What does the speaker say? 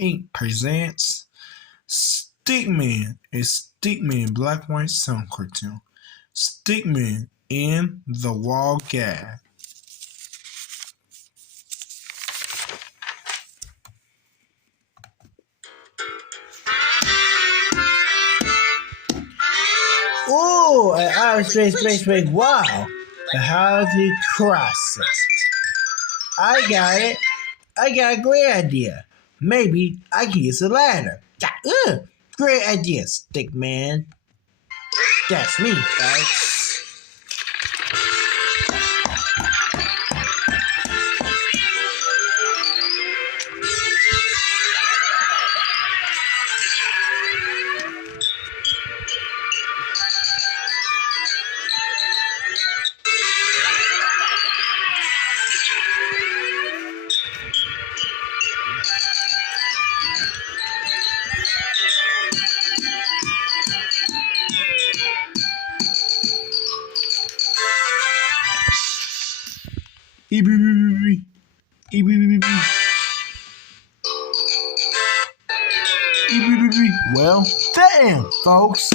Inc. presents Stickman, a Stickman black and white sound cartoon. Stickman and the Wall Guy. Oh, an outer space, wow. But how to cross it? I got it. I got a great idea. Maybe I can use a ladder. Great idea, Stickman. That's me, folks. Well, damn, folks.